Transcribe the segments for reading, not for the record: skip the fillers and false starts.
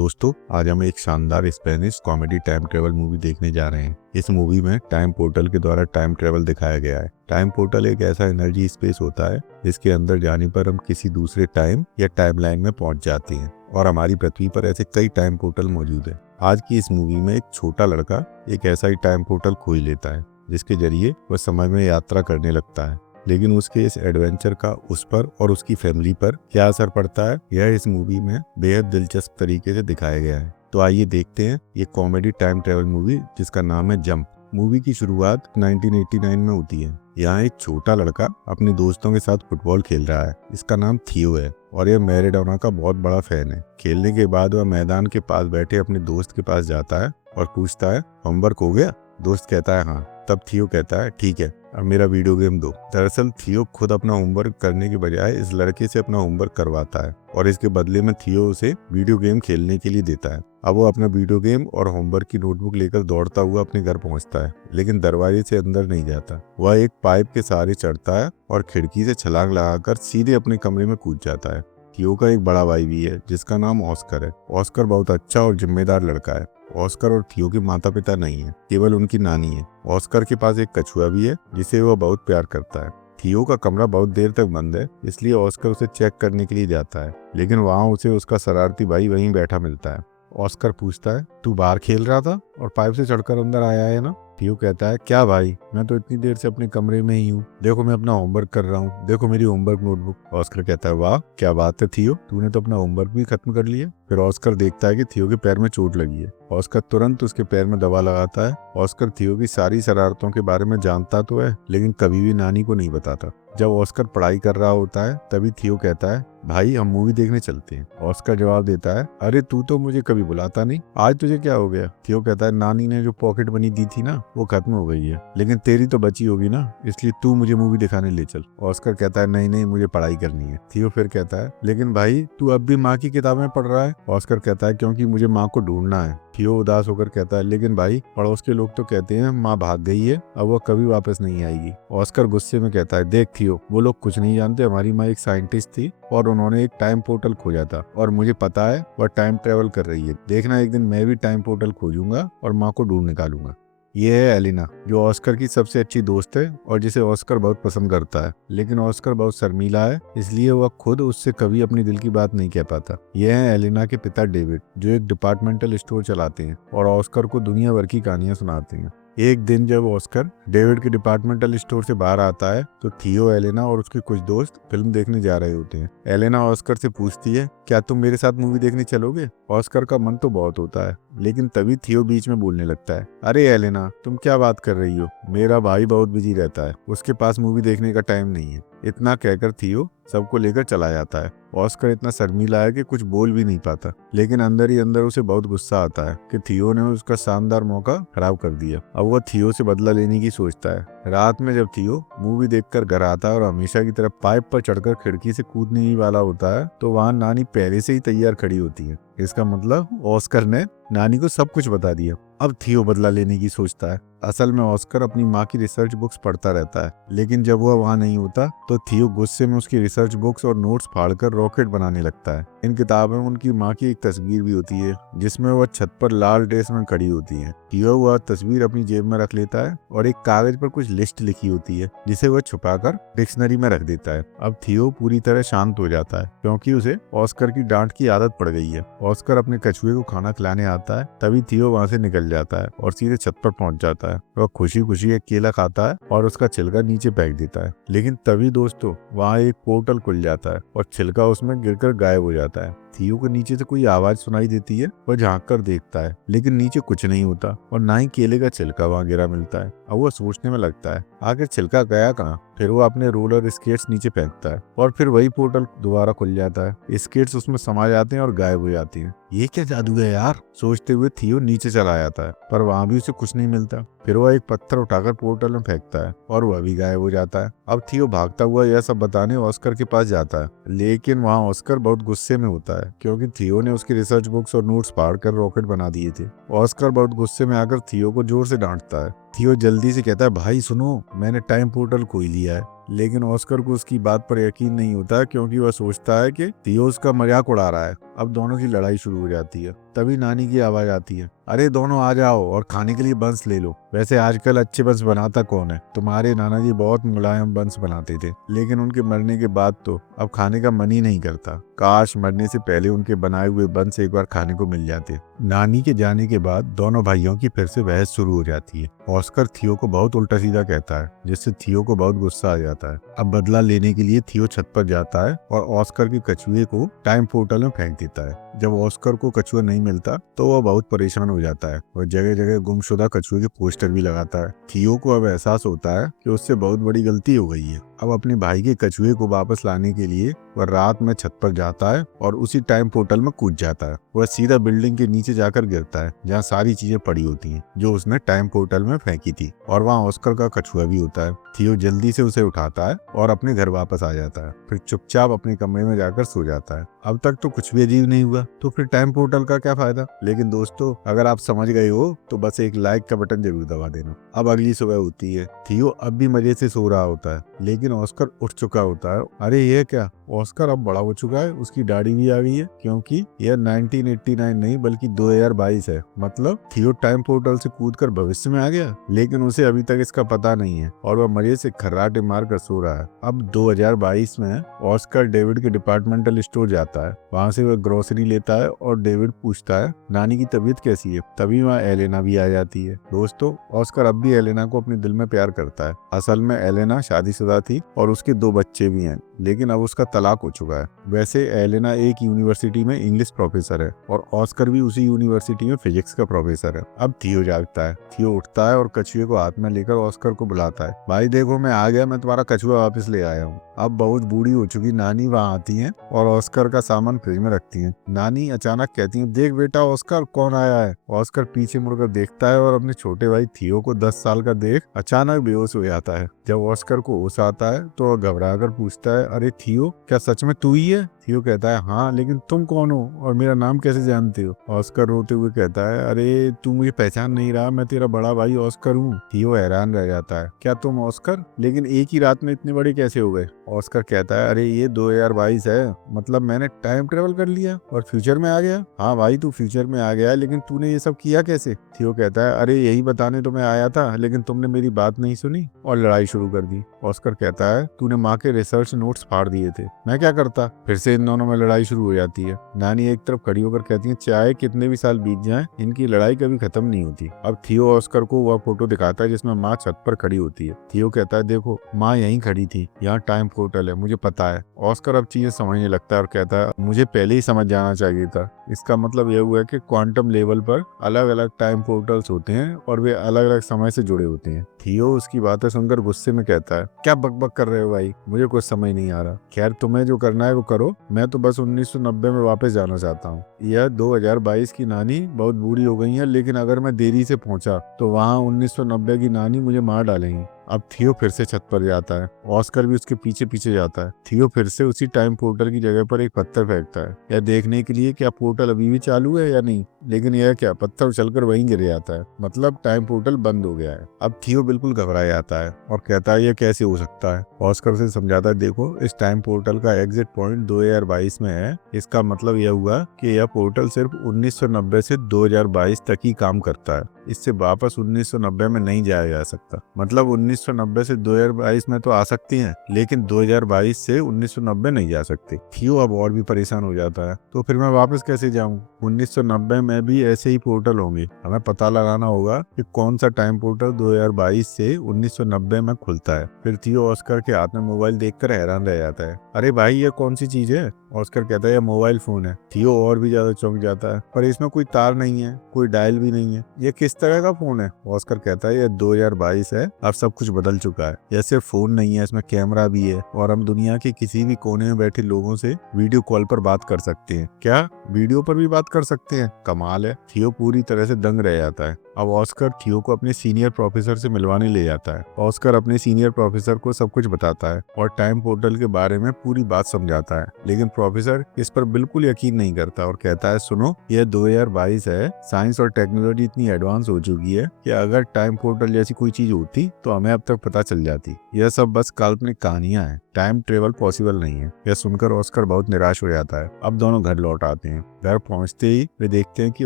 दोस्तों, आज हम एक शानदार Spanish comedy time travel movie देखने जा रहे हैं। इस मूवी में टाइम पोर्टल के द्वारा टाइम ट्रेवल दिखाया गया है। टाइम पोर्टल एक ऐसा एनर्जी स्पेस होता है जिसके अंदर जाने पर हम किसी दूसरे टाइम या टाइम लाइन में पहुंच जाते हैं और हमारी पृथ्वी पर ऐसे कई टाइम पोर्टल मौजूद है। आज की इस मूवी में एक छोटा लड़का एक ऐसा ही टाइम पोर्टल खोज लेता है जिसके जरिए वह समय में यात्रा करने लगता है। लेकिन उसके इस एडवेंचर का उस पर और उसकी फैमिली पर क्या असर पड़ता है, यह इस मूवी में बेहद दिलचस्प तरीके से दिखाया गया है। तो आइए देखते हैं ये कॉमेडी टाइम ट्रेवल मूवी जिसका नाम है जंप। मूवी की शुरुआत 1989 में होती है। यहाँ एक छोटा लड़का अपने दोस्तों के साथ फुटबॉल खेल रहा है। इसका नाम थियो है और यह मैराडोना का बहुत बड़ा फैन है। खेलने के बाद वह मैदान के पास बैठे अपने दोस्त के पास जाता है और पूछता है, होमवर्क हो गया? दोस्त कहता है हाँ। तब थियो कहता है, ठीक है, अब मेरा वीडियो गेम दो। दरअसल थियो खुद अपना होमवर्क करने के बजाय इस लड़के से अपना होमवर्क करवाता है और इसके बदले में थियो उसे वीडियो गेम खेलने के लिए देता है। अब वो अपना वीडियो गेम और होमवर्क की नोटबुक लेकर दौड़ता हुआ अपने घर पहुंचता है, लेकिन दरवाजे से अंदर नहीं जाता। वह एक पाइप के सहारे चढ़ता है और खिड़की से छलांग लगाकर सीधे अपने कमरे में कूद जाता है। थियो का एक बड़ा भाई भी है जिसका नाम ऑस्कर है। ऑस्कर बहुत अच्छा और जिम्मेदार लड़का है। ऑस्कर और थियो के माता पिता नहीं है, केवल उनकी नानी है। ऑस्कर के पास एक कछुआ भी है जिसे वह बहुत प्यार करता है। थियो का कमरा बहुत देर तक बंद है, इसलिए ऑस्कर उसे चेक करने के लिए जाता है, लेकिन वहाँ उसे उसका शरारती भाई वहीं बैठा मिलता है। ऑस्कर पूछता है, तू बाहर खेल रहा था और पाइप से चढ़कर अंदर आया है ना? थियो कहता है, क्या भाई, मैं तो इतनी देर से अपने कमरे में ही हूँ। देखो मैं अपना होमवर्क कर रहा हूँ, देखो मेरी होमवर्क नोटबुक। ऑस्कर कहता है, वाह क्या बात है थियो, तूने तो अपना होमवर्क भी खत्म कर लिया। फिर ऑस्कर देखता है कि थियो के पैर में चोट लगी है। ऑस्कर तुरंत उसके पैर में दवा लगाता है। ऑस्कर थियो की सारी शरारतों के बारे में जानता तो है, लेकिन कभी भी नानी को नहीं बताता। जब ऑस्कर पढ़ाई कर रहा होता है तभी थियो कहता है, भाई हम मूवी देखने चलते हैं। ऑस्कर जवाब देता है, अरे तू तो मुझे कभी बुलाता नहीं, आज तुझे क्या हो गया? थियो कहता है, नानी ने जो पॉकेट मनी दी थी ना वो खत्म हो गई है, लेकिन तेरी तो बची होगी ना, इसलिए तू मुझे मूवी दिखाने ले चल। ऑस्कर कहता है, नहीं नहीं, मुझे पढ़ाई करनी है। थियो फिर कहता है, लेकिन भाई तू अब भी माँ की किताबें पढ़ रहा है। ऑस्कर कहता है, क्योंकि मुझे माँ को ढूंढना है। थियो उदास होकर कहता है, लेकिन भाई पड़ोस के लोग तो कहते हैं माँ भाग गई है, अब वो कभी वापस नहीं आएगी। ऑस्कर गुस्से में कहता है, देख थियो, वो लोग कुछ नहीं जानते, हमारी माँ एक साइंटिस्ट थी और उन्होंने एक टाइम पोर्टल खोजा था और मुझे पता है वह टाइम ट्रेवल कर रही है। देखना एक दिन मैं भी टाइम पोर्टल खोजूंगा और माँ को ढूंढ निकालूंगा। ये है एलिना, जो ऑस्कर की सबसे अच्छी दोस्त है और जिसे ऑस्कर बहुत पसंद करता है, लेकिन ऑस्कर बहुत शर्मीला है, इसलिए वह खुद उससे कभी अपनी दिल की बात नहीं कह पाता। यह है एलिना के पिता डेविड, जो एक डिपार्टमेंटल स्टोर चलाते हैं और ऑस्कर को दुनिया भर की कहानियां सुनाते हैं। एक दिन जब ऑस्कर डेविड के डिपार्टमेंटल स्टोर से बाहर आता है तो थियो, एलेना और उसके कुछ दोस्त फिल्म देखने जा रहे होते हैं। एलेना ऑस्कर से पूछती है, क्या तुम मेरे साथ मूवी देखने चलोगे? ऑस्कर का मन तो बहुत होता है, लेकिन तभी थियो बीच में बोलने लगता है, अरे एलेना, तुम क्या बात कर रही हो? मेरा भाई बहुत बिजी रहता है, उसके पास मूवी देखने का टाइम नहीं है। इतना कहकर थियो सबको लेकर चला जाता है। ऑस्कर इतना शर्मीला है कि कुछ बोल भी नहीं पाता, लेकिन अंदर ही अंदर उसे बहुत गुस्सा आता है कि थियो ने उसका शानदार मौका खराब कर दिया। अब वह थियो से बदला लेने की सोचता है। रात में जब थियो मूवी देखकर घर आता है और हमेशा की तरफ पाइप पर चढ़कर खिड़की से कूदने ही वाला होता है तो वहाँ नानी पहले से ही तैयार खड़ी होती है। इसका मतलब ऑस्कर ने नानी को सब कुछ बता दिया। अब थियो बदला लेने की सोचता है। असल में ऑस्कर अपनी माँ की रिसर्च बुक्स पढ़ता रहता है, लेकिन जब वह वहाँ नहीं होता तो थियो गुस्से में उसकी रिसर्च बुक्स और नोट्स फाड़कर रॉकेट बनाने लगता है। इन किताबों में उनकी माँ की एक तस्वीर भी होती है जिसमें वह छत पर लाल ड्रेस में खड़ी होती है। थियो वह तस्वीर अपनी जेब में रख लेता है और एक कागज पर कुछ लिस्ट लिखी होती है जिसे वह छुपाकर डिक्शनरी में रख देता है। अब थियो पूरी तरह शांत हो जाता है क्योंकि उसे ऑस्कर की डांट की आदत पड़ गई है। ऑस्कर अपने कछुए को खाना खिलाने आता है, तभी थियो वहाँ से निकल जाता है और सीधे छत पर पहुंच जाता है। वह खुशी खुशी एक केला खाता है और उसका छिलका नीचे फेंक देता है, लेकिन तभी दोस्तों वहाँ एक पोर्टल खुल जाता है और छिलका उसमें गिरकर गायब हो जाता है। थियो को नीचे से कोई आवाज सुनाई देती है। वह झांक कर देखता है, लेकिन नीचे कुछ नहीं होता और ना ही केले का छिलका वहाँ गिरा मिलता है। अब वह सोचने में लगता है, आखिर छिलका गया कहाँ? फिर वो अपने रोलर स्केट्स नीचे फेंकता है और फिर वही पोर्टल दोबारा खुल जाता है। स्केट्स उसमें समा जाते हैं और गायब हो जाती हैं। ये क्या जादू है यार, सोचते हुए थियो नीचे चला जाता है, पर वहां भी उसे कुछ नहीं मिलता। फिर वह एक पत्थर उठाकर पोर्टल में फेंकता है और वह भी गायब हो जाता है। अब थियो भागता हुआ यह सब बताने ऑस्कर के पास जाता है, लेकिन वहाँ ऑस्कर बहुत गुस्से में होता है क्योंकि थियो ने उसकी रिसर्च बुक्स और नोट्स फाड़ कर रॉकेट बना दिए थे। ऑस्कर बहुत गुस्से में आकर थियो को जोर से डांटता है। थियो जल्दी से कहता है भाई सुनो, मैंने टाइम पोर्टल खो लिया है। लेकिन ऑस्कर को उसकी बात पर यकीन नहीं होता, क्योंकि वह सोचता है कि थियो उसका मजाक उड़ा रहा है। अब दोनों की लड़ाई शुरू हो जाती है। तभी नानी की आवाज आती है, अरे दोनों आ जाओ और खाने के लिए बंस ले लो। वैसे आजकल अच्छे बंस बनाता कौन है, तुम्हारे नाना जी बहुत मुलायम बंस बनाते थे, लेकिन उनके मरने के बाद तो अब खाने का मन ही नहीं करता। काश मरने से पहले उनके बनाए हुए बंस एक बार खाने को मिल जाते। नानी के जाने के बाद दोनों भाइयों की फिर से बहस शुरू हो जाती है। ऑस्कर थियो को बहुत उल्टा सीधा कहता है, जिससे थियो को बहुत गुस्सा आ जाता है। अब बदला लेने के लिए थियो छत पर जाता है और ऑस्कर के कछुए को टाइम पोर्टल में फेंक देता है। जब ऑस्कर को कछुआ नहीं मिलता तो वह बहुत परेशान हो जाता है। वह जगह जगह गुमशुदा कछुए के पोस्टर भी लगाता है। थियो को अब एहसास होता है कि उससे बहुत बड़ी गलती हो गई है। अब अपने भाई के कछुए को वापस लाने के लिए वह रात में छत पर जाता है और उसी टाइम पोर्टल में कूद जाता है। वह सीधा बिल्डिंग के नीचे जाकर गिरता है, जहाँ सारी चीजें पड़ी होती हैं जो उसने टाइम पोर्टल में फेंकी थी, और वहाँ ऑस्कर का कछुआ भी होता है। थियो जल्दी से उसे उठाता है और अपने घर वापस आ जाता है। फिर चुपचाप अपने कमरे में जाकर सो जाता है। अब तक तो कुछ भी अजीब नहीं हुआ, तो फिर टाइम पोर्टल का क्या फायदा। लेकिन दोस्तों, अगर आप समझ गए हो तो बस एक लाइक का बटन जरूर दबा देना। अब अगली सुबह होती है। थियो अब भी मजे से सो रहा होता है, लेकिन ऑस्कर उठ चुका होता है। अरे ये क्या, ऑस्कर अब बड़ा हो चुका है, उसकी दाढ़ी भी आ गई है, क्योंकि यह 1989 नहीं बल्कि 2022 है। मतलब थियो टाइम पोर्टल से कूदकर भविष्य में आ गया, लेकिन उसे अभी तक इसका पता नहीं है और वह मजे से खर्राटे मार कर सो रहा है। अब 2022 में ऑस्कर डेविड के डिपार्टमेंटल स्टोर जाता है। वहाँ से वह ग्रोसरी लेता है और डेविड पूछता है नानी की तबीयत कैसी है। तभी वहाँ एलेना भी आ जाती है। दोस्तों, ऑस्कर अब भी एलेना को अपने दिल में प्यार करता है। असल में एलेना शादीशुदा थी और उसके 2 बच्चे भी हैं, लेकिन अब उसका तलाक हो चुका है। वैसे एलेना एक यूनिवर्सिटी में इंग्लिश प्रोफेसर है और ऑस्कर भी उसी यूनिवर्सिटी में फिजिक्स का प्रोफेसर है। अब थियो जागता है। थियो उठता है और कछुए को हाथ में लेकर ऑस्कर को बुलाता है, भाई देखो मैं आ गया, मैं तुम्हारा कछुआ वापस ले आया हूँ। अब बहुत बूढ़ी हो चुकी नानी वहाँ आती है और ऑस्कर का सामान फ्रिज में रखती है। नानी अचानक कहती है, देख बेटा ऑस्कर, कौन आया है। ऑस्कर पीछे मुड़कर देखता है और अपने छोटे भाई थियो को 10 साल का देख अचानक बेहोश हो जाता है। जब ऑस्कर को होश आता है तो वह घबरा कर पूछता है, अरे थियो, क्या सच में तू ही है। थियो कहता है, हाँ, लेकिन तुम कौन हो और मेरा नाम कैसे जानते हो। ऑस्कर रोते हुए कहता है, अरे तू मुझे पहचान नहीं रहा, मैं तेरा बड़ा भाई ऑस्कर हूँ। थियो हैरान रह जाता है, क्या तुम ऑस्कर, लेकिन एक ही रात में इतने बड़े कैसे हो गए। ऑस्कर कहता है, अरे ये 2022 है, मतलब मैंने टाइम ट्रेवल कर लिया और फ्यूचर में आ गया। हाँ भाई, तू फ्यूचर में आ गया, लेकिन तूने ये सब किया कैसे। थियो कहता है, अरे यही बताने तो मैं आया था, लेकिन तुमने मेरी बात नहीं सुनी और लड़ाई शुरू कर दी। ऑस्कर कहता है, तूने माँ के रिसर्च नोट्स फाड़ दिए थे, मैं क्या करता। फिर से इन दोनों में लड़ाई शुरू हो जाती है। नानी एक तरफ खड़ी होकर कहती है, चाहे कितने भी साल बीत जाएं, इनकी लड़ाई कभी खत्म नहीं होती। अब थियो ऑस्कर को वह फोटो दिखाता है जिसमें माँ छत पर खड़ी होती है। थियो कहता है, देखो माँ यहीं खड़ी थी, यहाँ टाइम पोर्टल है, मुझे पता है। ऑस्कर अब चीजें समझने लगता है और कहता है, मुझे पहले ही समझ जाना चाहिए था। इसका मतलब यह हुआ कि क्वांटम लेवल पर अलग अलग टाइम पोर्टल्स होते हैं और वे अलग अलग समय से जुड़े होते हैं। थियो उसकी बातें सुनकर गुस्से में कहता है, क्या बकबक कर रहे हो भाई, मुझे कुछ समझ नहीं आ रहा। खैर, तुम्हें जो करना है वो करो, मैं तो बस 1990 में वापस जाना चाहता हूँ। यह 2022 की नानी बहुत बूढ़ी हो गई है, लेकिन अगर मैं देरी से पहुंचा तो वहाँ 1990 की नानी मुझे मार डालेंगी। अब थियो फिर से छत पर जाता है। ऑस्कर भी उसके पीछे पीछे जाता है। थियो फिर से उसी टाइम पोर्टल की जगह पर एक पत्थर फेंकता है, यह देखने के लिए क्या पोर्टल अभी भी चालू है या नहीं। लेकिन यह क्या, पत्थर उछलकर वहीं गिर जाता है, मतलब टाइम पोर्टल बंद हो गया है। अब थियो बिल्कुल घबरा जाता है और कहता है, यह कैसे हो सकता है। ऑस्कर से समझाता है, देखो इस टाइम पोर्टल का एग्जिट पॉइंट 2022 में है। इसका मतलब यह हुआ कि यह पोर्टल सिर्फ 1990 से 2022 तक ही काम करता है। इससे वापस 1990 में नहीं जाया जा सकता। मतलब 1990 से 2022 में तो आ सकती हैं, लेकिन 2022 से 1990 नहीं जा सकती। थियो अब और भी परेशान हो जाता है, तो फिर मैं वापस कैसे जाऊं। 1990 में भी ऐसे ही पोर्टल होंगे, हमें पता लगाना होगा कि कौन सा टाइम पोर्टल 2022 से 1990 में खुलता है। फिर थियो ऑस्कर के हाथ में मोबाइल देखकर हैरान रह जाता है, अरे भाई ये कौन सी चीज है। ऑस्कर कहता है, यह मोबाइल फोन है। थियो और भी ज्यादा चौंक जाता है, पर इसमें कोई तार नहीं है, कोई डायल भी नहीं है, ये किस तरह का फोन है। ऑस्कर कहता है, यह 2022 है, अब सब कुछ बदल चुका है। यह सिर्फ फोन नहीं है, इसमें कैमरा भी है और हम दुनिया के किसी भी कोने में बैठे लोगों से वीडियो कॉल पर बात कर सकते हैं। क्या वीडियो पर भी बात कर सकते हैं, कमाल है। थियो पूरी तरह से दंग रह जाता है। अब ऑस्कर थियो को अपने सीनियर प्रोफेसर से मिलवाने ले जाता है। ऑस्कर अपने सीनियर प्रोफेसर को सब कुछ बताता है और टाइम पोर्टल के बारे में पूरी बात समझाता है, लेकिन प्रोफेसर इस पर बिल्कुल यकीन नहीं करता और कहता है सुनो, यह 2022 है, साइंस और टेक्नोलॉजी इतनी एडवांस हो चुकी है कि अगर टाइम पोर्टल जैसी कोई चीज होती तो हमें अब तक पता चल जाती। यह सब बस काल्पनिक कहानियां हैं, टाइम ट्रेवल पॉसिबल नहीं है। यह सुनकर ऑस्कर बहुत निराश हो जाता है। अब दोनों घर लौट आते हैं। घर पहुंचते ही वे देखते हैं कि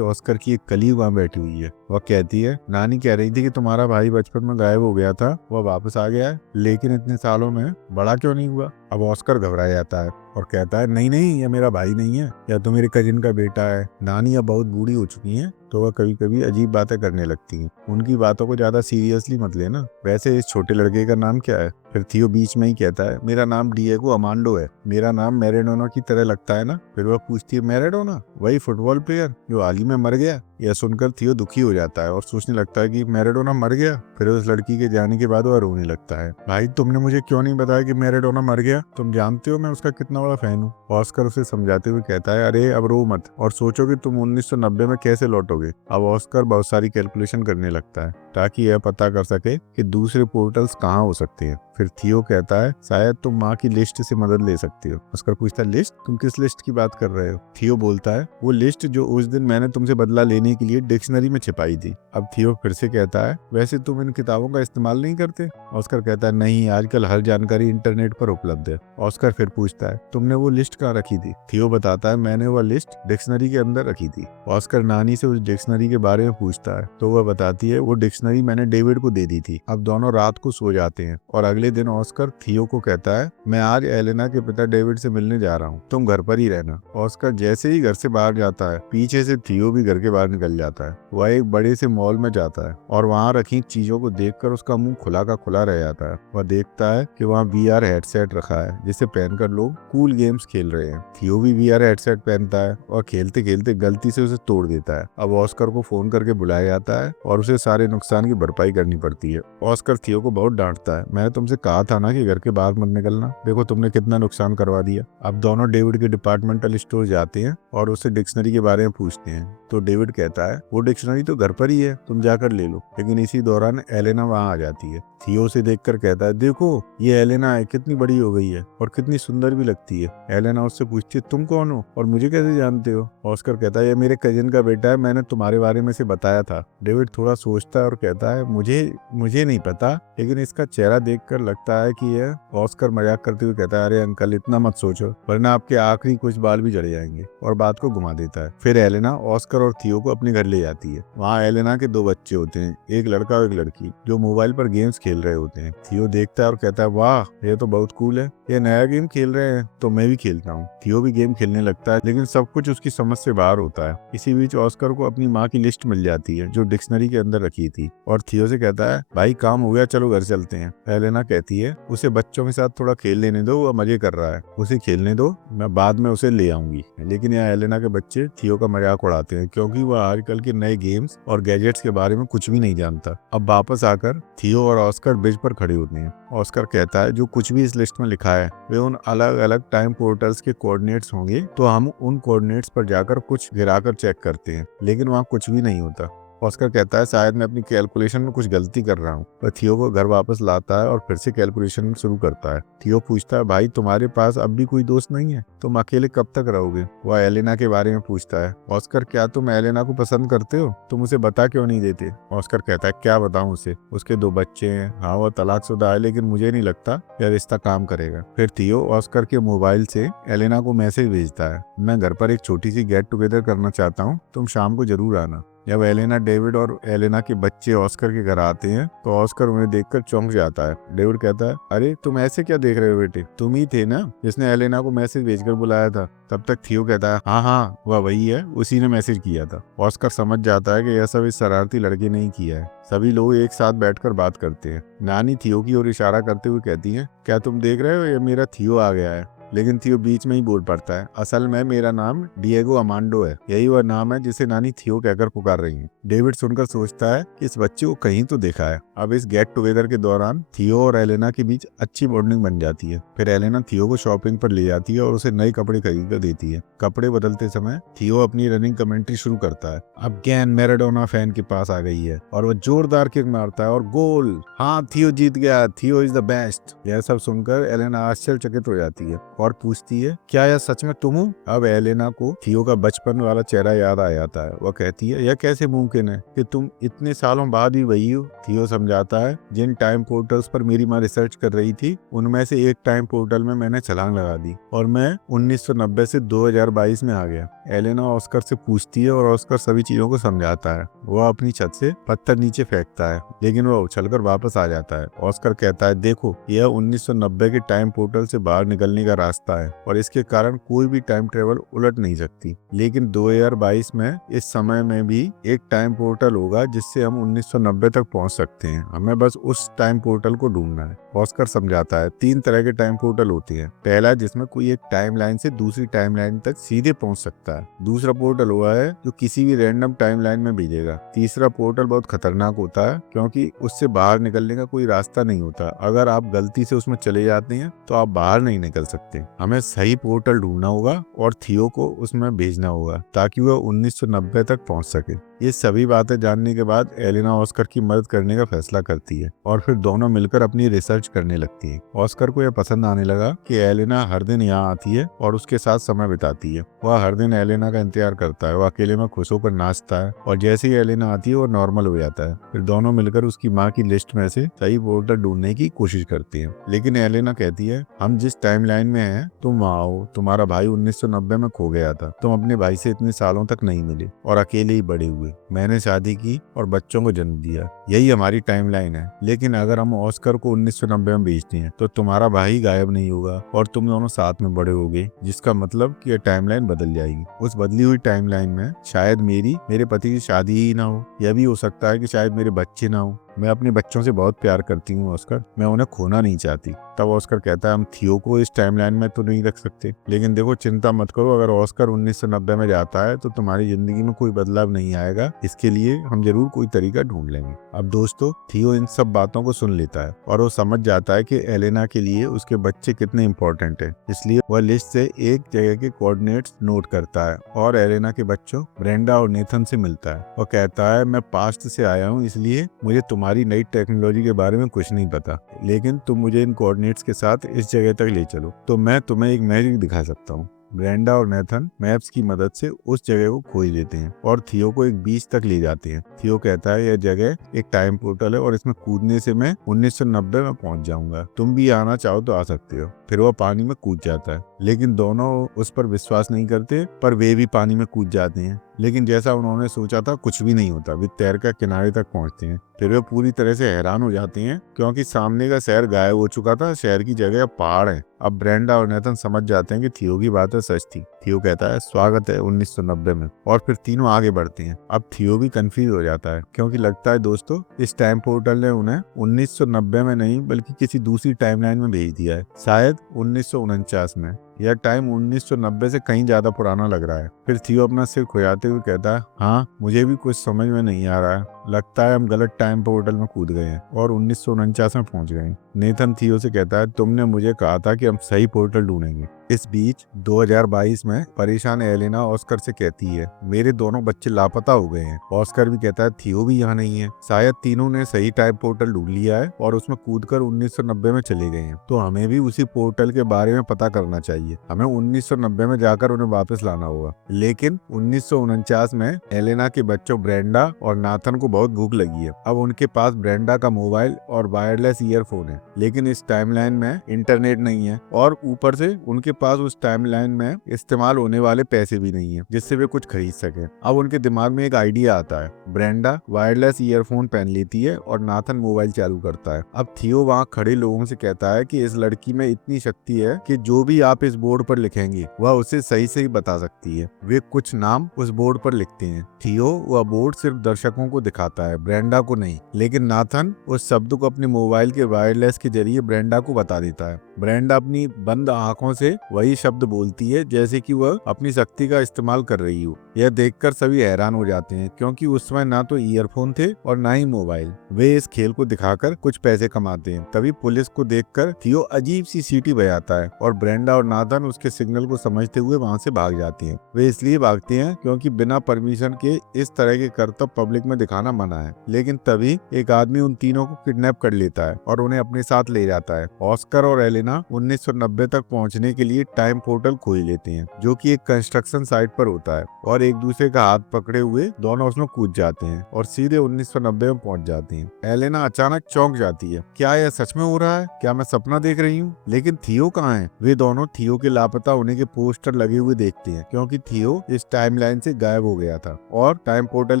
ऑस्कर की एक कलीग वहां बैठी हुई है। वह कहती है नानी कह रही थी कि तुम्हारा भाई बचपन में गायब हो गया था, वह वापस आ गया है, लेकिन इतने सालों में बड़ा क्यों नहीं हुआ। अब ऑस्कर घबरा जाता है और कहता है नहीं नहीं, यह मेरा भाई नहीं है, या तो मेरे कजिन का बेटा है। नानी अब बहुत बूढ़ी हो चुकी हैं तो वह कभी कभी अजीब बातें करने लगती हैं। उनकी बातों को ज्यादा सीरियसली मत लेना। वैसे इस छोटे लड़के का नाम क्या है। फिर थियो बीच में ही कहता है मेरा नाम डिएगो अमांडो है। मेरा नाम मैराडोना की तरह लगता है ना। फिर वह पूछती है मैराडोना, वही फुटबॉल प्लेयर जो हाल ही में मर गया। यह सुनकर थियो दुखी हो जाता है और सोचने लगता है कि मैराडोना मर गया। फिर उस लड़की के जाने के बाद वह रोने लगता है। भाई तुमने मुझे क्यों नहीं बताया कि मैराडोना मर गया, तुम जानते हो मैं उसका कितना बड़ा फैन हूँ। ऑस्कर उसे समझाते हुए कहता है अरे अब रो मत और सोचो कि तुम 1990 में कैसे लौटोगे। अब ऑस्कर बहुत सारी कैलकुलेशन करने लगता है ताकि यह पता कर सके कि दूसरे पोर्टल्स कहाँ हो सकते हैं। फिर थियो कहता है शायद तुम माँ की लिस्ट से मदद ले सकती हो। ऑस्कर पूछता है लिस्ट, तुम किस लिस्ट की बात कर रहे हो। थियो बोलता है वो लिस्ट जो उस दिन मैंने तुमसे बदला लेने के लिए डिक्शनरी में छिपाई थी। अब थियो फिर से कहता है वैसे तुम इन किताबों का इस्तेमाल नहीं करते। ऑस्कर कहता है नहीं, आजकल हर जानकारी इंटरनेट पर उपलब्ध है। ऑस्कर फिर पूछता है तुमने वो लिस्ट कहाँ रखी थी। थियो बताता है मैंने वो लिस्ट डिक्शनरी के अंदर रखी थी। ऑस्कर नानी से उस डिक्शनरी के बारे में पूछता है तो वह बताती है वो डिक्शनरी मैंने डेविड को दे दी थी। अब दोनों रात को सो जाते हैं और अगले दिन ऑस्कर थियो को कहता है मैं आज एलेना के पिता डेविड से मिलने जा रहा हूँ, तुम घर पर ही रहना। ऑस्कर जैसे ही घर से बाहर जाता है पीछे से थियो भी घर के बाहर निकल जाता है। वह एक बड़े से मॉल में जाता है और वहाँ रखी चीजों को देखकर उसका मुंह खुला का खुला रह जाता है। वह देखता है कि वहाँ VR हेडसेट रखा है जिसे पहनकर लोग कूल गेम्स खेल रहे हैं। थियो भी VR हेडसेट पहनता है और खेलते खेलते गलती से उसे तोड़ देता है। अब ऑस्कर को फोन करके बुलाया जाता है और उसे सारे नुकसान की भरपाई करनी पड़ती है। ऑस्कर थियो को बहुत डांटता है, मैंने तुमसे कहा था ना कि घर के बाहर मत निकलना, देखो तुमने कितना नुकसान करवा दिया। अब दोनों डेविड के डिपार्टमेंटल स्टोर जाते हैं और उससे डिक्शनरी के बारे में पूछते हैं तो डेविड कहता है वो डिक्शनरी तो घर पर ही है, तुम जाकर ले लो। लेकिन इसी दौरान एलेना वहाँ आ जाती है। थियो से देखकर कहता है देखो ये एलेना है, कितनी बड़ी हो गई है और कितनी सुंदर भी लगती है। एलेना उससे पूछती है तुम कौन हो और मुझे कैसे जानते हो। ऑस्कर कहता है ये मेरे कजिन का बेटा है, मैंने तुम्हारे बारे में से बताया था। डेविड थोड़ा सोचता है और कहता है मुझे नहीं पता, लेकिन इसका चेहरा देखकर लगता है कि यह। ऑस्कर मजाक करते हुए कहता है अरे अंकल इतना मत सोचो वरना आपके आखिरी कुछ बाल भी जड़ जाएंगे, और बात को घुमा देता है। फिर एलेना ऑस्कर और थियो को अपने घर ले जाती है। वहाँ एलेना के 2 बच्चे होते हैं, एक लड़का और एक लड़की, जो मोबाइल पर गेम्स खेल रहे होते हैं। थियो देखता है और कहता है वाह ये तो बहुत कूल है, ये नया गेम खेल रहे हैं तो मैं भी खेलता हूँ। थियो भी गेम खेलने लगता है लेकिन सब कुछ उसकी समझ से बाहर होता है। इसी बीच ऑस्कर को अपनी माँ की लिस्ट मिल जाती है जो डिक्शनरी के अंदर रखी थी और थियो से कहता है भाई काम हो गया, चलो घर चलते हैं। एलेना कहती है उसे बच्चों के साथ थोड़ा खेल लेने दो, वह मजे कर रहा है, उसे खेलने दो, मैं बाद में उसे ले आऊंगी। लेकिन यहाँ एलेना के बच्चे थियो का मजाक उड़ाते हैं क्योंकि वह आजकल के नए गेम्स और गैजेट्स के बारे में कुछ भी नहीं जानता। अब वापस आकर थियो और ऑस्कर ब्रिज पर खड़े होते हैं। ऑस्कर कहता है जो कुछ भी इस लिस्ट में लिखा है वे उन अलग अलग टाइम पोर्टल्स के कोऑर्डिनेट्स होंगे, तो हम उन कोऑर्डिनेट्स पर जाकर कुछ गिराकर चेक करते हैं, लेकिन वहाँ कुछ भी नहीं होता। ऑस्कर कहता है शायद मैं अपनी कैलकुलेशन में कुछ गलती कर रहा हूँ। वह थियो को घर वापस लाता है और फिर से कैलकुलेशन शुरू करता है। थियो पूछता है भाई तुम्हारे पास अब भी कोई दोस्त नहीं है, तुम अकेले कब तक रहोगे। वह एलेना के बारे में पूछता है। ऑस्कर क्या तुम एलेना को पसंद करते हो, तुम उसे बता क्यों नहीं देते। ऑस्कर कहता है क्या बताऊं उसे, उसके 2 बच्चे हैं, हाँ वह तलाकशुदा है, लेकिन मुझे नहीं लगता यह रिश्ता काम करेगा। फिर थियो ऑस्कर के मोबाइल से एलेना को मैसेज भेजता है, मैं घर पर एक छोटी सी गेट टुगेदर करना चाहता हूँ, तुम शाम को जरूर आना। जब एलेना, डेविड और एलेना के बच्चे ऑस्कर के घर आते हैं तो ऑस्कर उन्हें देखकर चौंक जाता है। डेविड कहता है अरे तुम ऐसे क्या देख रहे हो बेटे, तुम ही थे ना जिसने एलेना को मैसेज भेजकर बुलाया था। तब तक थियो कहता है हाँ वह वही है, उसी ने मैसेज किया था। ऑस्कर समझ जाता है कि यह सब इस शरारती लड़के ने ही किया है। सभी लोग एक साथ बैठकर बात करते हैं। नानी थियो की ओर इशारा करते हुए कहती है क्या तुम देख रहे हो, ये मेरा थियो आ गया है। लेकिन थियो बीच में ही बोल पड़ता है, असल में मेरा नाम डिएगो अमांडो है, यही वह नाम है जिसे नानी थियो कहकर पुकार रही है। डेविड सुनकर सोचता है कि इस बच्चे को कहीं तो देखा है। अब इस गेट टुगेदर के दौरान थियो और एलेना के बीच अच्छी बॉन्डिंग बन जाती है। फिर एलेना थियो को शॉपिंग पर ले जाती है और उसे नए कपड़े खरीद कर देती है। कपड़े बदलते समय थियो अपनी रनिंग कमेंट्री शुरू करता है। अब गेंद मैराडोना फैन के पास आ गई है और वह जोरदार किक मारता है और गोल। हाँ, थियो जीत गया, थियो इज द बेस्ट। यह सब सुनकर एलेना आश्चर्यचकित हो जाती है और पूछती है, क्या यह सच में तुम हो? अब एलेना को थियो का बचपन वाला चेहरा याद आ जाता है। वह कहती है, यह कैसे मुमकिन है कि तुम इतने सालों बाद भी वही हो? थियो समझाता है, जिन टाइम पोर्टल्स पर मेरी माँ रिसर्च कर रही थी उनमें से एक टाइम पोर्टल में मैंने छलांग लगा दी और मैं 1990 से 2022 में आ गया। एलेना ऑस्कर से पूछती है और ऑस्कर सभी चीजों को समझाता है। वह अपनी छत से पत्थर नीचे फेंकता है लेकिन वह उछलकर वापस आ जाता है। ऑस्कर कहता है, देखो यह 1990 के टाइम पोर्टल से बाहर निकलने का रास्ता है और इसके कारण कोई भी टाइम ट्रेवल उलट नहीं सकती। लेकिन 2022 में इस समय में भी एक टाइम पोर्टल होगा जिससे हम 1990 तक पहुंच सकते हैं। हमें बस उस टाइम पोर्टल को ढूंढना है। ऑस्कर समझाता है, 3 तरह के टाइम पोर्टल होते हैं। पहला जिसमें कोई एक टाइमलाइन से दूसरी टाइमलाइन तक सीधे पहुंच सकता है। दूसरा पोर्टल हुआ है जो किसी भी रैंडम टाइमलाइन में भेजेगा। तीसरा पोर्टल बहुत खतरनाक होता है क्योंकि उससे बाहर निकलने का कोई रास्ता नहीं होता। अगर आप गलती से उसमें चले जाते हैं तो आप बाहर नहीं निकल सकते। हमें सही पोर्टल ढूंढना होगा और थियो को उसमें भेजना होगा ताकि वह 1990 तक पहुंच सके। ये सभी बातें जानने के बाद एलेना ऑस्कर की मदद करने का फैसला करती है और फिर दोनों मिलकर अपनी रिसर्च करने लगती है। ऑस्कर को यह पसंद आने लगा कि एलेना हर दिन यहाँ आती है और उसके साथ समय बिताती है। वह हर दिन एलेना का इंतजार करता है। वह अकेले में खुश होकर नाचता है और जैसे ही एलेना आती है वो नॉर्मल हो जाता है। फिर दोनों मिलकर उसकी माँ की लिस्ट में से सही पोर्टल ढूंढने की कोशिश करती है। लेकिन एलेना कहती है, हम जिस टाइमलाइन में हैं तुम वहाँ हो। तुम्हारा भाई 1990 में खो गया था। तुम अपने भाई से इतने सालों तक नहीं मिले और अकेले ही बड़े हुए। मैंने शादी की और बच्चों को जन्म दिया। यही हमारी टाइमलाइन है। लेकिन अगर हम ऑस्कर को 1990 में भेजते हैं तो तुम्हारा भाई गायब नहीं होगा और तुम दोनों साथ में बड़े होगे, जिसका मतलब कि यह टाइमलाइन बदल जाएगी। उस बदली हुई टाइमलाइन में शायद मेरे पति की शादी ही ना हो। यह भी हो सकता है कि शायद मेरे बच्चे ना हो। मैं अपने बच्चों से बहुत प्यार करती हूँ ऑस्कर, मैं उन्हें खोना नहीं चाहती। तब ऑस्कर कहता है, हम थियो को इस टाइमलाइन में तो नहीं रख सकते, लेकिन देखो चिंता मत करो, अगर ऑस्कर 1990 में जाता है तो तुम्हारी जिंदगी में कोई बदलाव नहीं आएगा। इसके लिए हम जरूर कोई तरीका ढूंढ लेंगे। अब दोस्तों, थियो इन सब बातों को सुन लेता है और वो समझ जाता है कि एलेना के लिए उसके बच्चे कितने इंपॉर्टेंट है। इसलिए वह लिस्ट से एक जगह के कोऑर्डिनेट्स नोट करता है और एलेना के बच्चों ब्रेंडा और नेथन से मिलता है। वो कहता है, मैं पास्ट से आया हूँ, इसलिए मुझे तुम्हारी नई टेक्नोलॉजी के बारे में कुछ नहीं पता, लेकिन तुम मुझे इन कोऑर्डिनेट्स के साथ इस जगह तक ले चलो तो मैं तुम्हें एक मैजिक दिखा सकता हूँ। ब्रेंडा और नेथन मैप्स की मदद से उस जगह को खोज लेते हैं और थियो को एक बीच तक ले जाते हैं। थियो कहता है, यह जगह एक टाइम पोर्टल है और इसमें कूदने से मैं 1990 में पहुंच जाऊंगा। तुम भी आना चाहो तो आ सकते हो। फिर वह पानी में कूद जाता है, लेकिन दोनों उस पर विश्वास नहीं करते, पर वे भी पानी में कूद जाते हैं। लेकिन जैसा उन्होंने सोचा था कुछ भी नहीं होता। वे तैरकर किनारे तक पहुंचते हैं। फिर वे पूरी तरह से हैरान हो जाते हैं क्योंकि सामने का शहर गायब हो चुका था। शहर की जगह पहाड़ है। अब ब्रेंडा और नेथन समझ जाते हैं कि थियो की बात सच थी। थियो कहता है, स्वागत है 1990 में, और फिर तीनों आगे बढ़ते हैं। अब थियो भी कंफ्यूज हो जाता है क्योंकि लगता है दोस्तों इस टाइम पोर्टल ने उन्हें 1990 में नहीं बल्कि किसी दूसरी टाइमलाइन में भेज दिया है, शायद 1949 में। यह टाइम 1990 से कहीं ज्यादा पुराना लग रहा है। फिर थियो अपना सिर खुजाते हुए कहता है, हाँ मुझे भी कुछ समझ में नहीं आ रहा है, लगता है हम गलत टाइम पोर्टल में कूद गए हैं और 1949 में पहुंच गए हैं। नेथन थियो से कहता है, तुमने मुझे कहा था कि हम सही पोर्टल ढूंढेंगे। इस बीच 2022 में परेशान एलेना ऑस्कर से कहती है, मेरे दोनों बच्चे लापता हो गए हैं। ऑस्कर भी कहता है, थियो भी यहाँ नहीं है, शायद तीनों ने सही टाइम पोर्टल ढूंढ लिया है और उसमें कूदकर 1990 में चले गए हैं। तो हमें भी उसी पोर्टल के बारे में पता करना चाहिए। हमें 1990 में जाकर उन्हें वापस लाना होगा। लेकिन 1949 में एलेना के बच्चों ब्रेंडा और नाथन को बहुत भूख लगी है। अब उनके पास ब्रेंडा का मोबाइल और वायरलेस ईयरफोन है, लेकिन इस टाइमलाइन में इंटरनेट नहीं है और ऊपर से उनके पास उस टाइमलाइन में इस्तेमाल होने वाले पैसे भी नहीं है जिससे वे कुछ खरीद सके। अब उनके दिमाग में एक आइडिया आता है। ब्रेंडा वायरलेस ईयरफोन पहन लेती है और नाथन मोबाइल चालू करता है। अब थियो वहाँ खड़े लोगों से कहता है कि इस लड़की में इतनी शक्ति है कि जो भी आप इस बोर्ड पर लिखेंगे वह उसे सही सही बता सकती है। वे कुछ नाम उस बोर्ड पर लिखते हैं। थियो वह बोर्ड सिर्फ दर्शकों को दिखाता सिखाता है, ब्रेंडा को नहीं। लेकिन नाथन उस शब्द को अपने मोबाइल के वायरलेस के जरिए ब्रेंडा को बता देता है। ब्रेंडा अपनी बंद आंखों से वही शब्द बोलती है जैसे कि वह अपनी शक्ति का इस्तेमाल कर रही हो। यह देखकर सभी हैरान हो जाते हैं क्योंकि उस समय ना तो ईयरफोन थे और ना ही मोबाइल। वे इस खेल को दिखाकर कुछ पैसे कमाते हैं। तभी पुलिस को देखकर थियो अजीब सी सीटी बजाता है और ब्रेंडा और नाथन उसके सिग्नल को समझते हुए वहां से भाग जाती हैं। वे इसलिए भागते हैं क्योंकि बिना परमिशन के इस तरह के करतब पब्लिक में दिखाना मना है। लेकिन तभी एक आदमी उन तीनों को किडनैप कर लेता है और उन्हें अपने साथ ले जाता है। ऑस्कर और एलेना 1990 तक पहुंचने के लिए टाइम पोर्टल खोज लेते हैं जो कि एक कंस्ट्रक्शन साइट पर होता है और एक दूसरे का हाथ पकड़े हुए दोनों उसमें कूद जाते हैं और सीधे 1990 में पहुंच जाते हैं। एलेना अचानक चौंक जाती है, क्या यह सच में हो रहा है? क्या मैं सपना देख रही हूँ? लेकिन थियो कहाँ है? वे दोनों थियो के लापता होने के पोस्टर लगे हुए देखते हैं क्योंकि थियो इस टाइमलाइन से गायब हो गया था और टाइम पोर्टल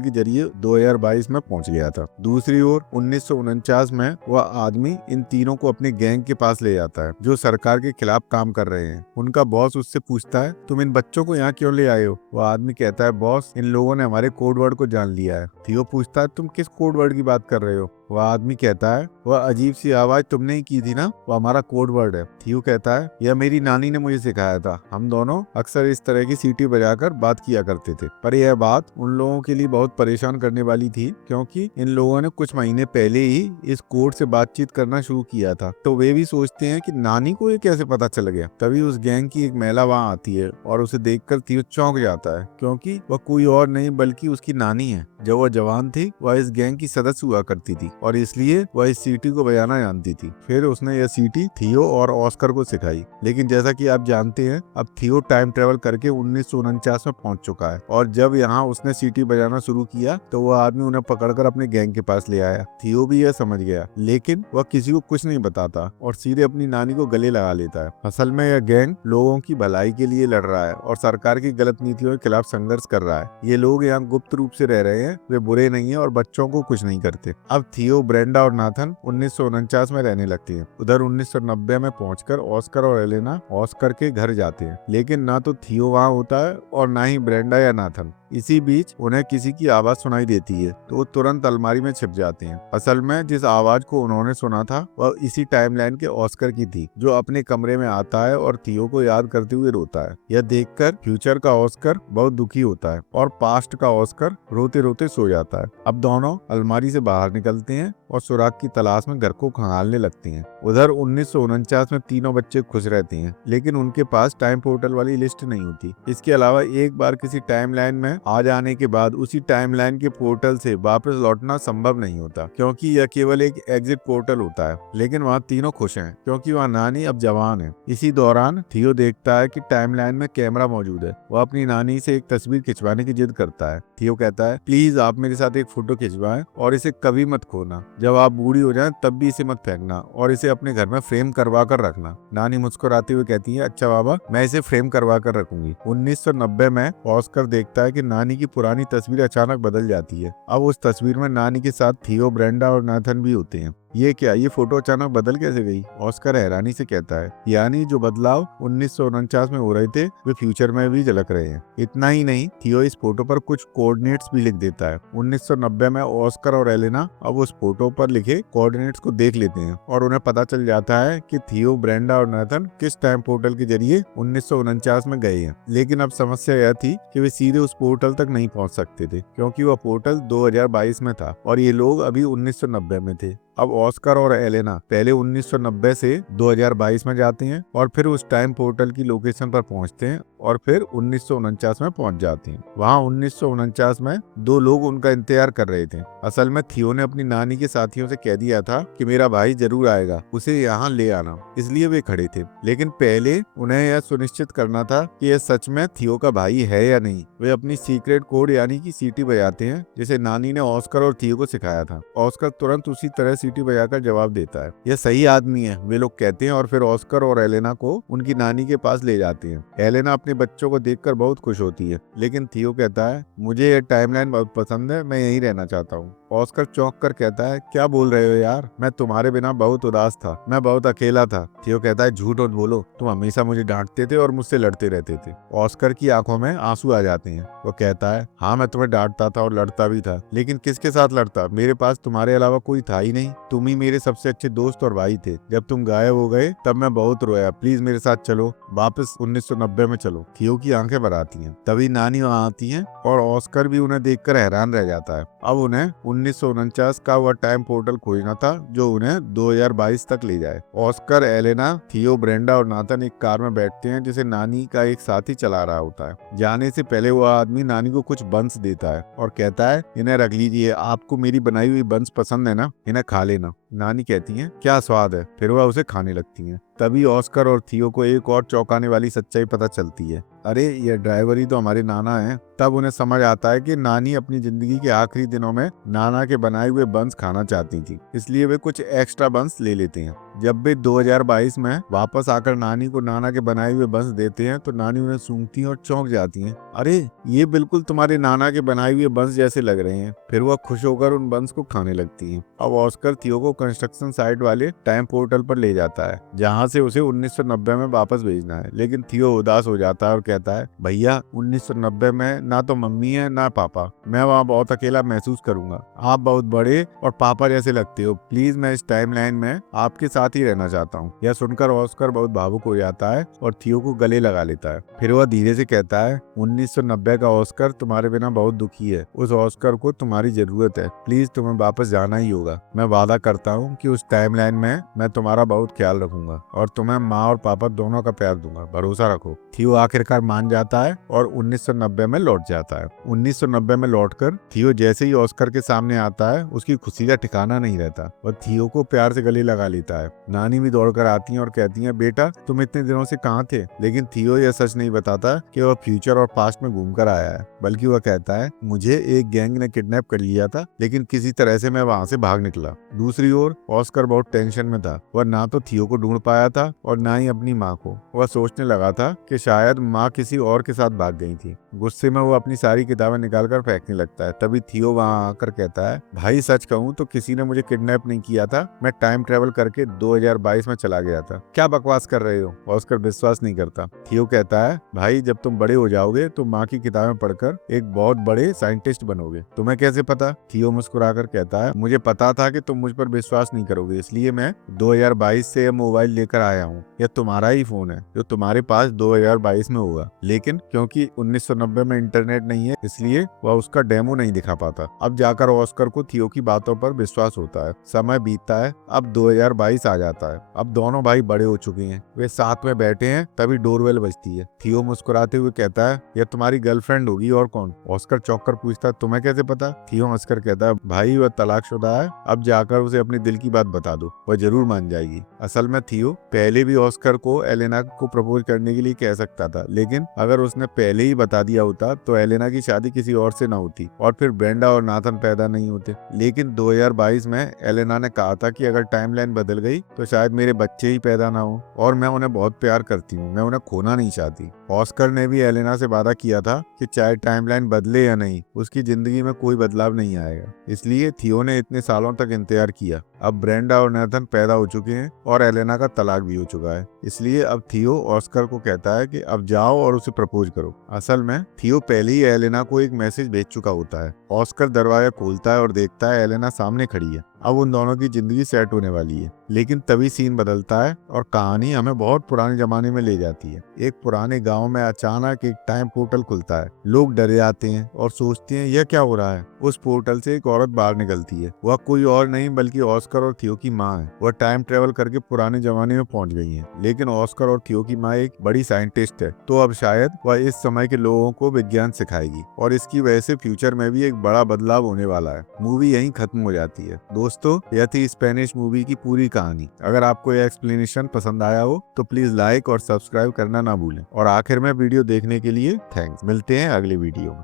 के जरिए 2022 में पहुंच गया था। दूसरी ओर 1949 में वह आदमी इन तीनों को अपने गैंग के पास ले जाता है जो सरकार के खिलाफ काम कर रहे हैं। उनका बॉस उससे पूछता है, तुम इन बच्चों को यहाँ क्यों ले आए हो? वह आदमी कहता है, बॉस, इन लोगों ने हमारे कोड वर्ड को जान लिया है। थियो पूछता है, तुम किस कोड वर्ड की बात कर रहे हो? वह आदमी कहता है, वह अजीब सी आवाज तुमने ही की थी ना, वो हमारा कोड वर्ड है। थियो कहता है, यह मेरी नानी ने मुझे सिखाया था। हम दोनों अक्सर इस तरह की सीटी बजाकर बात किया करते थे। पर यह बात उन लोगों के लिए बहुत परेशान करने वाली थी क्योंकि इन लोगों ने कुछ महीने पहले ही इस कोड से बातचीत करना शुरू किया था। तो वे भी सोचते हैं कि नानी को ये कैसे पता चल गया। तभी उस गैंग की एक महिला वहाँ आती है और उसे देखकर थियो चौंक जाता है क्योंकि वह कोई और नहीं बल्कि उसकी नानी है। जब वह जवान थी वह इस गैंग की सदस्य हुआ करती थी और इसलिए वह इस सीटी को बजाना जानती थी। फिर उसने यह सीटी थियो और ऑस्कर को सिखाई। लेकिन जैसा कि आप जानते हैं, अब थियो टाइम ट्रेवल करके 1949 में पहुंच चुका है और जब यहाँ उसने सीटी बजाना शुरू किया तो वह आदमी उन्हें पकड़कर अपने गैंग के पास ले आया। थियो भी यह समझ गया लेकिन वह किसी को कुछ नहीं बताता और सीधे अपनी नानी को गले लगा लेता है। असल में यह गैंग लोगों की भलाई के लिए लड़ रहा है और सरकार की गलत नीतियों के खिलाफ संघर्ष कर रहा है। ये लोग यहाँ गुप्त रूप से रह रहे हैं, वे बुरे नहीं है और बच्चों को कुछ नहीं करते। अब थियो, ब्रेंडा और नाथन 1949 में रहने लगते हैं। उधर 1990 में पहुंचकर ऑस्कर और एलेना ऑस्कर के घर जाते हैं। लेकिन ना तो थियो वहां होता है और ना ही ब्रेंडा या नाथन। इसी बीच उन्हें किसी की आवाज सुनाई देती है तो वो तुरंत अलमारी में छिप जाते हैं। असल में जिस आवाज को उन्होंने सुना था वह इसी टाइमलाइन के ऑस्कर की थी जो अपने कमरे में आता है और थियो को याद करते हुए रोता है। यह देखकर फ्यूचर का ऑस्कर बहुत दुखी होता है और पास्ट का ऑस्कर रोते रोते सो जाता है। अब दोनों अलमारी से बाहर निकलते हैं और सुराग की तलाश में घर को खंगालने लगते हैं। उधर 1949 में तीनों बच्चे खुश रहते हैं लेकिन उनके पास टाइम पोर्टल वाली लिस्ट नहीं होती। इसके अलावा एक बार किसी टाइमलाइन में आ जाने के बाद उसी टाइमलाइन के पोर्टल से वापस लौटना संभव नहीं होता क्योंकि यह केवल एक एग्जिट पोर्टल होता है। लेकिन वहाँ तीनों खुश हैं क्योंकि वहाँ नानी अब जवान है। इसी दौरान थियो देखता है कि टाइमलाइन में कैमरा मौजूद है। वह अपनी नानी से एक तस्वीर खिंचवाने की जिद करता है। थियो कहता है, प्लीज आप मेरे साथ एक फोटो खिंचवाएं और इसे कभी मत खोना। जब आप बूढ़ी हो जाएं तब भी इसे मत फेंकना और इसे अपने घर में फ्रेम करवा कर रखना। नानी मुस्कुराते हुए कहती है, अच्छा बाबा, मैं इसे फ्रेम करवा कर रखूंगी। 1990 में ऑस्कर देखता है कि नानी की पुरानी तस्वीर अचानक बदल जाती है। अब उस तस्वीर में नानी के साथ थियो, ब्रेंडा और नाथन भी होते हैं। ये क्या, ये फोटो अचानक बदल कैसे गई? ऑस्कर हैरानी से कहता है, यानी जो बदलाव 1949 में हो रहे थे वे फ्यूचर में भी झलक रहे हैं। इतना ही नहीं, थियो इस फोटो पर कुछ कोऑर्डिनेट्स भी लिख देता है। 1990 में ऑस्कर और एलेना अब उस फोटो पर लिखे कोऑर्डिनेट्स को देख लेते हैं और उन्हें पता चल जाता है कि थियो, ब्रेंडा और नाथन किस टाइम पोर्टल के जरिए 1949 में गए हैं। लेकिन अब समस्या यह थी कि वे सीधे उस पोर्टल तक नहीं पहुंच सकते थे क्योंकि वह पोर्टल 2022 में था और ये लोग अभी 1990 में थे। अब ऑस्कर और एलेना पहले 1990 से 2022 में जाते हैं और फिर उस टाइम पोर्टल की लोकेशन पर पहुंचते हैं और फिर 1949 में पहुंच जाते हैं। वहां 1949 में दो लोग उनका इंतजार कर रहे थे। असल में थियो ने अपनी नानी के साथियों से कह दिया था कि मेरा भाई जरूर आएगा, उसे यहाँ ले आना, इसलिए वे खड़े थे। लेकिन पहले उन्हें यह सुनिश्चित करना था कि यह सच में थियो का भाई है या नहीं। वे अपनी सीक्रेट कोड यानी कि सीटी बजाते हैं जिसे नानी ने ऑस्कर और थियो को सिखाया था। ऑस्कर तुरंत उसी तरह सीटी बजाकर जवाब देता है, यह सही आदमी है, वे लोग कहते हैं और फिर ऑस्कर और एलेना को उनकी नानी के पास ले जाते हैं। एलेना अपने अपने बच्चों को देखकर बहुत खुश होती है, लेकिन थियो कहता है मुझे ये टाइमलाइन बहुत पसंद है, मैं यहीं रहना चाहता हूँ। ऑस्कर चौंक कर कहता है क्या बोल रहे हो यार, मैं तुम्हारे बिना बहुत उदास था, मैं बहुत अकेला था। थियो कहता है झूठ मत बोलो, तुम हमेशा मुझे डांटते थे और मुझसे लड़ते रहते थे। ऑस्कर की आंखों में आंसू आ जाते हैं। वो कहता है हाँ मैं तुम्हें डांटता था और लड़ता भी था, लेकिन किसके साथ लड़ता, मेरे पास तुम्हारे अलावा कोई था ही नहीं, तुम ही मेरे सबसे अच्छे दोस्त और भाई थे। जब तुम गायब हो गए तब मैं बहुत रोया, प्लीज मेरे साथ चलो, वापस 1990 में चलो। थियो की आंखें भर आती हैं। तभी नानी वहां आती है और ऑस्कर भी उन्हें देखकर हैरान रह जाता है। अब उन्हें 1949 का वह टाइम पोर्टल खोजना था जो उन्हें 2022 तक ले जाए। ऑस्कर, एलेना, थियो, ब्रेंडा और नाथन एक कार में बैठते हैं जिसे नानी का एक साथी चला रहा होता है। जाने से पहले वह आदमी नानी को कुछ बंस देता है और कहता है इन्हें रख लीजिए, आपको मेरी बनाई हुई बंस पसंद है ना, इन्हें खा लेना। नानी कहती है क्या स्वाद है, फिर वह उसे खाने लगती हैं। तभी ऑस्कर और थियो को एक और चौंकाने वाली सच्चाई पता चलती है, अरे ये ड्राइवर ही तो हमारे नाना हैं। तब उन्हें समझ आता है कि नानी अपनी जिंदगी के आखिरी दिनों में नाना के बनाए हुए बंस खाना चाहती थी, इसलिए वे कुछ एक्स्ट्रा बंस ले लेते हैं। जब वे 2022 में वापस आकर नानी को नाना के बनाए हुए बंस देते हैं तो नानी उन्हें सूंघती हैं और चौंक जाती हैं, अरे ये बिल्कुल तुम्हारे नाना के बनाए हुए बंस जैसे लग रहे हैं। फिर वह खुश होकर उन बंस को खाने लगती हैं। अब ऑस्कर थियो को कंस्ट्रक्शन साइट वाले टाइम पोर्टल पर ले जाता है जहाँ से उसे 1990 में वापस भेजना है, लेकिन थियो उदास हो जाता है और कहता है भैया 1990 में ना तो मम्मी है ना पापा, मैं वहाँ बहुत अकेला महसूस करूंगा, आप बहुत बड़े और पापा जैसे लगते हो, प्लीज मैं इस टाइमलाइन में आपके साथ ही रहना चाहता हूँ। यह सुनकर ऑस्कर बहुत भावुक हो जाता है और थियो को गले लगा लेता है। फिर वह धीरे से कहता है 1990 का ऑस्कर तुम्हारे बिना बहुत दुखी है, उस ऑस्कर को तुम्हारी जरूरत है, प्लीज तुम्हें वापस जाना ही होगा। मैं वादा करता हूँ कि उस टाइमलाइन में मैं तुम्हारा बहुत ख्याल रखूंगा और तुम्हें माँ और पापा दोनों का प्यार दूंगा, भरोसा रखो। थियो आखिरकार मान जाता है और 1990 में लौट जाता है। 1990 में लौटकर थियो जैसे ही ऑस्कर के सामने आता है उसकी खुशी का ठिकाना नहीं रहता। वह थियो को प्यार से गले लगा लेता है। नानी भी दौड़कर आती हैं और कहती हैं बेटा तुम इतने दिनों से कहाँ थे, लेकिन थियो यह सच नहीं बताता कि वह फ्यूचर और पास्ट में घूमकर आया है, बल्कि वह कहता है मुझे एक गैंग ने किडनैप कर लिया था, लेकिन किसी तरह से मैं वहां से भाग निकला। दूसरी ओर ऑस्कर बहुत टेंशन में था। वह ना तो थियो को ढूंढ पाया था और ना ही अपनी माँ को। वह सोचने लगा था कि शायद माँ किसी और के साथ भाग गई थी। गुस्से में वो अपनी सारी किताबें निकालकर फेंकने लगता है। तभी थियो वहां आकर कहता है भाई सच कहूँ तो किसी ने मुझे किडनैप नहीं किया था, मैं टाइम ट्रेवल करके 2022 में चला गया था। क्या बकवास कर रहे हो? ऑस्कर विश्वास नहीं करता। थियो कहता है भाई जब तुम बड़े हो जाओगे तो माँ की किताबें पढ़कर एक बहुत बड़े साइंटिस्ट बनोगे। तुम्हें कैसे पता? थियो मुस्कुराकर कहता है मुझे पता था कि तुम मुझ पर विश्वास नहीं करोगे, इसलिए मैं 2022 से यह मोबाइल लेकर आया हूँ। यह तुम्हारा ही फोन है जो तुम्हारे पास 2022 में होगा, लेकिन क्योंकि 1990 में इंटरनेट नहीं है इसलिए वह उसका डेमो नहीं दिखा पाता। अब जाकर ऑस्कर को थियो की बातों पर विश्वास होता है। समय बीतता है, अब 2022 आ जाता है। अब दोनों भाई बड़े हो चुके हैं, वे साथ में बैठे हैं। तभी डोरबेल बजती है। थियो मुस्कुराते हुए कहता है यह तुम्हारी गर्लफ्रेंड होगी और कौन? ऑस्कर चौंक कर पूछता है तुम्हें कैसे पता? थियो हंसकर कहता है भाई वह तलाकशुदा है, अब जाकर उसे अपनी दिल की बात बता दो, वह जरूर मान जाएगी। असल में थियो पहले भी ऑस्कर को एलेना को प्रपोज करने के लिए कह सकता था, लेकिन अगर उसने पहले ही बता दिया होता तो एलेना की शादी किसी और से ना होती और फिर ब्रेंडा और नाथन पैदा नहीं होते। लेकिन 2022 में एलेना ने कहा था कि अगर टाइमलाइन बदल गई तो शायद मेरे बच्चे ही पैदा ना हो, और मैं उन्हें बहुत प्यार करती हूँ, मैं उन्हें खोना नहीं चाहती। ऑस्कर ने भी एलेना से वादा किया था कि चाहे टाइमलाइन बदले या नहीं, उसकी जिंदगी में कोई बदलाव नहीं आएगा। इसलिए थियो ने इतने सालों तक इंतजार किया। अब ब्रेंडा और नाथन पैदा हो चुके हैं और एलेना का तलाक भी हो चुका है, इसलिए अब थियो ऑस्कर को कहता है कि अब जाओ और उसे प्रपोज करो। असल में थियो पहले ही एलेना को एक मैसेज भेज चुका होता है। ऑस्कर दरवाजा खोलता है और देखता है एलेना सामने खड़ी है। अब उन दोनों की जिंदगी सेट होने वाली है। लेकिन तभी सीन बदलता है और कहानी हमें बहुत पुराने जमाने में ले जाती है। एक पुराने गांव में अचानक एक टाइम पोर्टल खुलता है। लोग डरे जाते हैं और सोचते हैं यह क्या हो रहा है। उस पोर्टल से एक औरत बाहर निकलती है। वह कोई और नहीं बल्कि ऑस्कर और थियो की माँ है। वह टाइम ट्रेवल करके पुराने जमाने में पहुंच गई है, लेकिन ऑस्कर और थियो की माँ एक बड़ी साइंटिस्ट है, तो अब शायद वह इस समय के लोगों को विज्ञान सिखाएगी और इसकी वजह से फ्यूचर में भी एक बड़ा बदलाव होने वाला है। मूवी यहीं खत्म हो जाती है। दोस्तों यह थी स्पेनिश मूवी की पूरी कहानी। अगर आपको यह एक्सप्लेनेशन पसंद आया हो तो प्लीज लाइक और सब्सक्राइब करना ना भूलें। और आखिर में वीडियो देखने के लिए थैंक्स। मिलते हैं अगली वीडियो में।